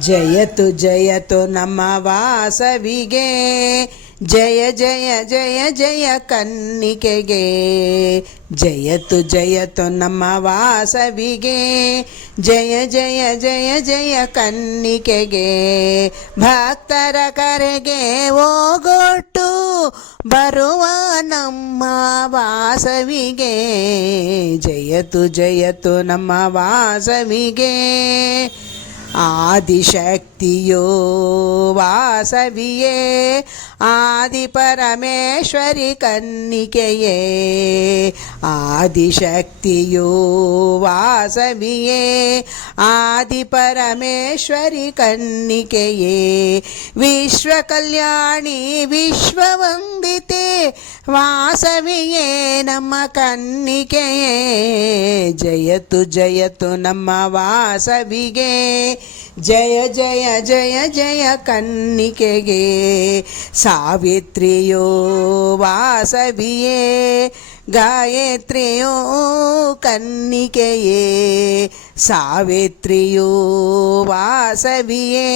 ಜಯತು ಜಯತು ನಮ್ಮ ವಾಸವಿಗೆ, ಜಯ ಜಯ ಜಯ ಜಯ ಕನ್ನಿಕೆಗೆ. ಜಯತು ಜಯತು ನಮ್ಮ ವಾಸವಿಗೆ, ಜಯ ಜಯ ಜಯ ಜಯ ಕನ್ನಿಕೆಗೆ. ಭಕ್ತರ ಕರೆಗೆ ಓಗೊಟ್ಟು ಬರುವ ನಮ್ಮ ವಾಸವಿಗೆ, ಜಯತು ಜಯತು ನಮ್ಮ ವಾಸವಿಗೆ. ಆದಿಶಕ್ತಿಯೋ ವಾಸವಿಯೇ, ಆದಿ ಪರಮೇಶ್ವರಿ ಕನ್ನಿಕೆಯೇ. ಆದಿಶಕ್ತಿಯೋ ವಾಸವಿಯೇ, ಆದಿ ಪರಮೇಶ್ವರಿ ಕನ್ನಿಕೆಯೇ. ವಿಶ್ವ ಕಲ್ಯಾಣಿ ವಿಶ್ವವಂದಿತೆ ವಾಸವಿಯೇ ನಮ್ಮ ಕನ್ನಿಕೆಯೇ. ಜಯತು ಜಯತು ನಮ್ಮ ವಾಸವಿಗೆ, ಜಯ ಜಯ ಜಯ ಜಯ ಕನ್ನಿಕೆಗೆ. ಸಾವಿತ್ರಿಯೋ ವಾಸವಿಯೇ, ಗಾಯತ್ರಿಯೋ ಕನ್ನಿಕೆಯೇ. ಸಾವಿತ್ರಿಯೋ ವಾಸವಿಯೇ,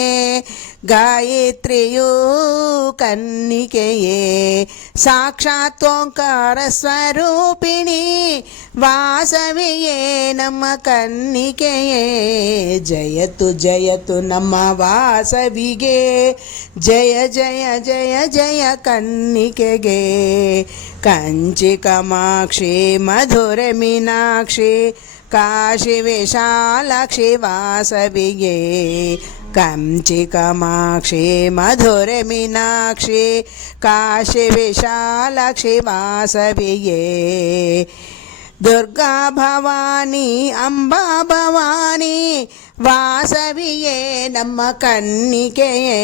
ಗಾಯತ್ರಿಯೋ ಕನ್ನಿಕೆಯೇ. ಸಾಕ್ಷಾತ್ ಓಂಕಾರ ಸ್ವರೂಪಿಣಿ ವಾಸವಿಯೇ ನಮ್ಮ ಕನ್ನಿಕೆಯೇ. ಜಯತು ಜಯತು ನಮ್ಮ ವಾಸವಿಗೆ, ಜಯ ಜಯ ಜಯ ಜಯ ಕನ್ನಿಕೆಗೆ. ಕಂಚಿ ಕಾಮಾಕ್ಷಿ ಮಧುರ ಮೀನಾಕ್ಷಿ, ಕಾಶಿ ವಿಶಾಲಾಕ್ಷಿ ವಾಸವಿಗೆ. ಕಂಚಿ ಕಾಮಾಕ್ಷಿ ಮಧುರ ಮೀನಾಕ್ಷಿ, ಕಾಶಿ ವಿಶಾಲಾಕ್ಷಿ ವಾಸವಿಗೆ. ದುರ್ಗಾ ಭವಾನಿ ಅಂಬಾ ಭವಾನಿ ವಾಸವಿಯೇ ನಮ್ಮ ಕನ್ನಿಕೆಯೇ.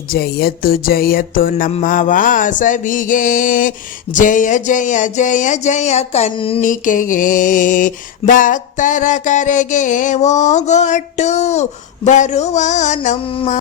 ಜಯತು ಜಯತು ನಮ್ಮ ವಾಸವಿಗೆ, ಜಯ ಜಯ ಜಯ ಜಯ ಕನ್ನಿಕೆಗೆ. ಭಕ್ತರ ಕರೆಗೆ ಓಗೊಟ್ಟು ಬರುವ ನಮ್ಮ